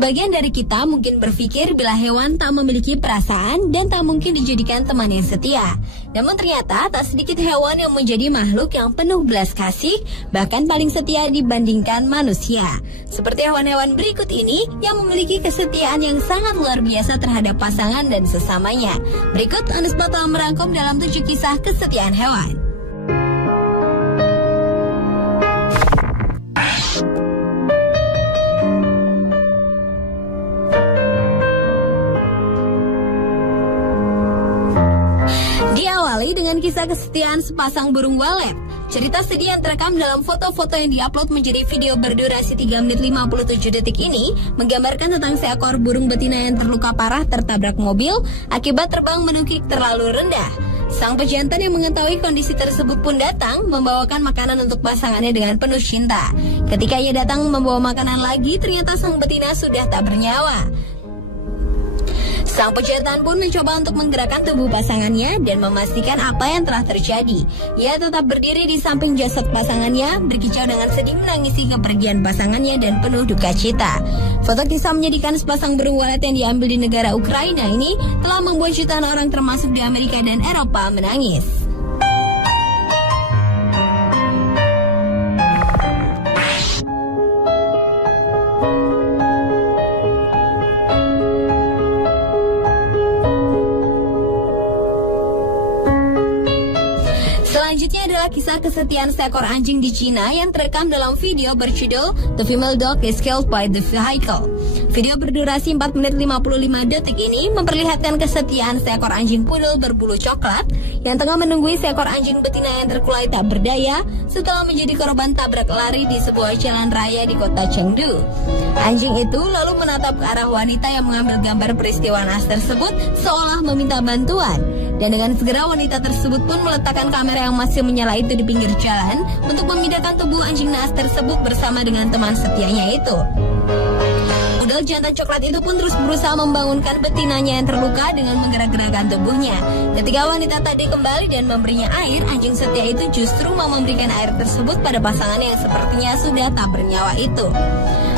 Sebagian dari kita mungkin berpikir bila hewan tak memiliki perasaan dan tak mungkin dijadikan teman yang setia. Namun ternyata tak sedikit hewan yang menjadi makhluk yang penuh belas kasih, bahkan paling setia dibandingkan manusia. Seperti hewan-hewan berikut ini yang memiliki kesetiaan yang sangat luar biasa terhadap pasangan dan sesamanya. Berikut Anuspa telah merangkum dalam 7 kisah kesetiaan hewan. Diawali dengan kisah kesetiaan sepasang burung walet. Cerita sedih yang terekam dalam foto-foto yang diupload menjadi video berdurasi 3 menit 57 detik ini menggambarkan tentang seekor burung betina yang terluka parah tertabrak mobil akibat terbang menukik terlalu rendah. Sang pejantan yang mengetahui kondisi tersebut pun datang membawakan makanan untuk pasangannya dengan penuh cinta. Ketika ia datang membawa makanan lagi, ternyata sang betina sudah tak bernyawa. Sang pejantan pun mencoba untuk menggerakkan tubuh pasangannya dan memastikan apa yang telah terjadi. Ia tetap berdiri di samping jasad pasangannya, berkicau dengan sedih menangisi kepergian pasangannya dan penuh duka cita. Foto kisah menyedihkan sepasang burung walet yang diambil di negara Ukraina ini telah membuat jutaan orang termasuk di Amerika dan Eropa menangis. Selanjutnya adalah kisah kesetiaan seekor anjing di Cina yang terekam dalam video berjudul The Female Dog is Killed by the Vehicle. Video berdurasi 4 menit 55 detik ini memperlihatkan kesetiaan seekor anjing pudel berbulu coklat yang tengah menunggui seekor anjing betina yang terkulai tak berdaya setelah menjadi korban tabrak lari di sebuah jalan raya di kota Chengdu. Anjing itu lalu menatap ke arah wanita yang mengambil gambar peristiwa naas tersebut seolah meminta bantuan. Dan dengan segera wanita tersebut pun meletakkan kamera yang masih menyala itu di pinggir jalan untuk memindahkan tubuh anjing naas tersebut bersama dengan teman setianya itu. Pudel jantan coklat itu pun terus berusaha membangunkan betinanya yang terluka dengan menggerak-gerakkan tubuhnya. Ketika wanita tadi kembali dan memberinya air, anjing setia itu justru mau memberikan air tersebut pada pasangan yang sepertinya sudah tak bernyawa itu.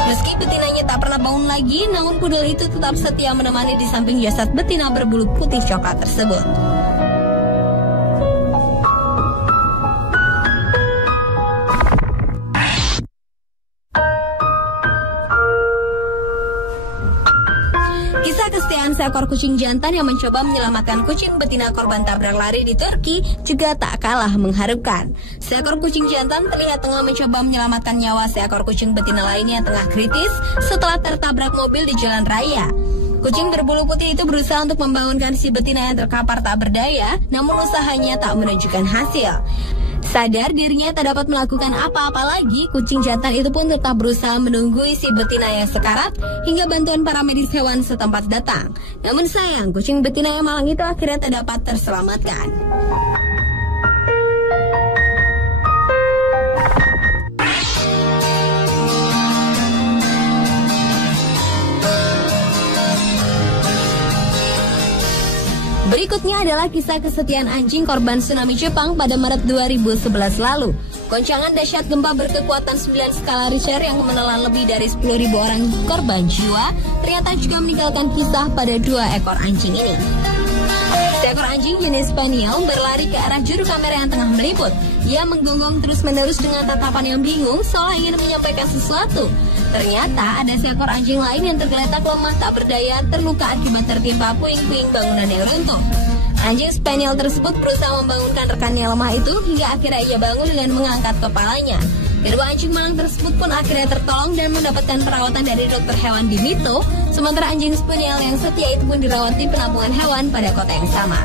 Meski betinanya tak pernah bangun lagi, namun pudel itu tetap setia menemani di samping jasad betina berbulu putih coklat tersebut. Kisah kesetiaan seekor kucing jantan yang mencoba menyelamatkan kucing betina korban tabrak lari di Turki juga tak kalah mengharukan. Seekor kucing jantan terlihat tengah mencoba menyelamatkan nyawa seekor kucing betina lainnya yang tengah kritis setelah tertabrak mobil di jalan raya. Kucing berbulu putih itu berusaha untuk membangunkan si betina yang terkapar tak berdaya, namun usahanya tak menunjukkan hasil. Sadar dirinya tak dapat melakukan apa-apa lagi, kucing jantan itu pun tetap berusaha menunggui si betina yang sekarat hingga bantuan para medis hewan setempat datang. Namun sayang, kucing betina yang malang itu akhirnya tak dapat terselamatkan. Berikutnya adalah kisah kesetiaan anjing korban tsunami Jepang pada Maret 2011 lalu. Goncangan dahsyat gempa berkekuatan 9 skala Richter yang menelan lebih dari 10.000 orang korban jiwa ternyata juga meninggalkan kisah pada 2 ekor anjing ini. Seekor anjing jenis Spaniel berlari ke arah juru kamera yang tengah meliput. Ia menggonggong terus-menerus dengan tatapan yang bingung seolah ingin menyampaikan sesuatu. Ternyata ada seekor anjing lain yang tergeletak lemah tak berdaya terluka akibat tertimpa puing-puing bangunan yang runtuh. Anjing Spaniel tersebut berusaha membangunkan rekannya lemah itu hingga akhirnya ia bangun dengan mengangkat kepalanya. Kedua anjing malang tersebut pun akhirnya tertolong dan mendapatkan perawatan dari dokter hewan di Mito, sementara anjing Spaniel yang setia itu pun dirawat di penampungan hewan pada kota yang sama.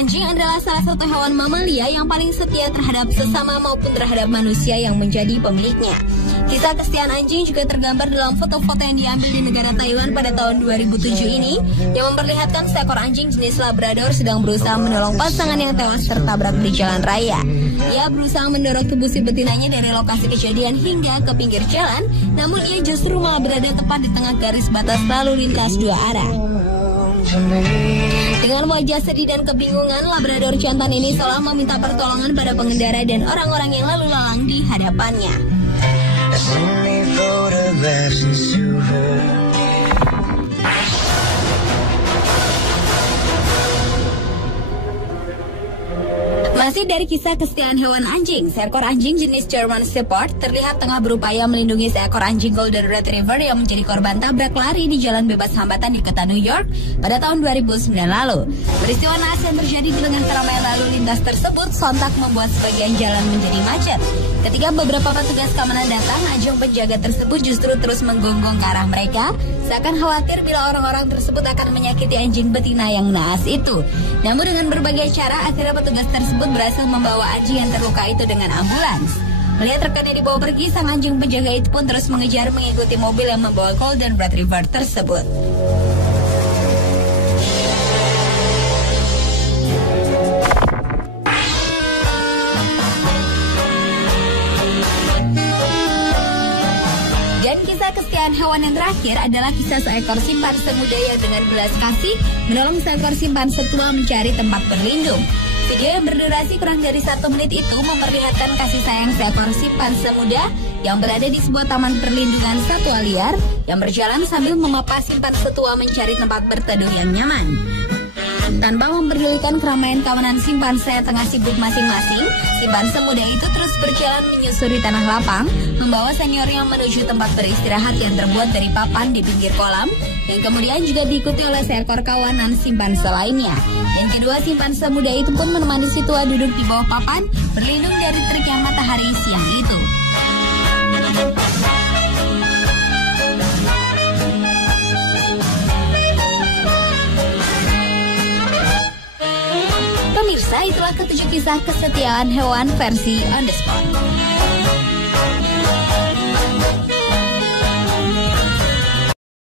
Anjing adalah salah satu hewan mamalia yang paling setia terhadap sesama maupun terhadap manusia yang menjadi pemiliknya. Kisah kesetiaan anjing juga tergambar dalam foto-foto yang diambil di negara Taiwan pada tahun 2007 ini, yang memperlihatkan seekor anjing jenis Labrador sedang berusaha menolong pasangan yang tewas tertabrak di jalan raya. Ia berusaha mendorong tubuh si betinanya dari lokasi kejadian hingga ke pinggir jalan, namun ia justru malah berada tepat di tengah garis batas lalu lintas 2 arah. Dengan wajah sedih dan kebingungan, Labrador jantan ini seolah meminta pertolongan pada pengendara dan orang-orang yang lalu lalang di hadapannya. Masih dari kisah kesetiaan hewan anjing, seekor anjing jenis German Shepherd terlihat tengah berupaya melindungi seekor anjing Golden Retriever yang menjadi korban tabrak lari di jalan bebas hambatan di kota New York pada tahun 2009 lalu. Peristiwa naas yang terjadi di tengah keramaian lalu lintas tersebut sontak membuat sebagian jalan menjadi macet. Ketika beberapa petugas keamanan datang, anjing penjaga tersebut justru terus menggonggong ke arah mereka, seakan khawatir bila orang-orang tersebut akan menyakiti anjing betina yang naas itu. Namun dengan berbagai cara, akhirnya petugas tersebut berhasil membawa anjing yang terluka itu dengan ambulans. Melihat rekannya dibawa pergi, sang anjing penjaga itu pun terus mengejar mengikuti mobil yang membawa Golden Retriever tersebut. Dan kisah kesetiaan hewan yang terakhir adalah kisah seekor simpanse muda yang dengan belas kasih menolong seekor simpanse tua mencari tempat berlindung. Video yang berdurasi kurang dari 1 menit itu memperlihatkan kasih sayang seekor simpanse muda yang berada di sebuah taman perlindungan satwa liar yang berjalan sambil memapa simpanse tua mencari tempat berteduh yang nyaman. Tanpa memperdulikan keramaian kawanan simpanse yang tengah sibuk masing-masing, simpanse muda itu terus berjalan menyusuri tanah lapang, membawa seniornya menuju tempat beristirahat yang terbuat dari papan di pinggir kolam, yang kemudian juga diikuti oleh seekor kawanan simpanse lainnya. Dan kedua simpanse muda itu pun menemani si tua duduk di bawah papan, berlindung dari teriknya matahari siang itu. Pemirsa, itulah ketujuh kisah kesetiaan hewan versi On The Spot.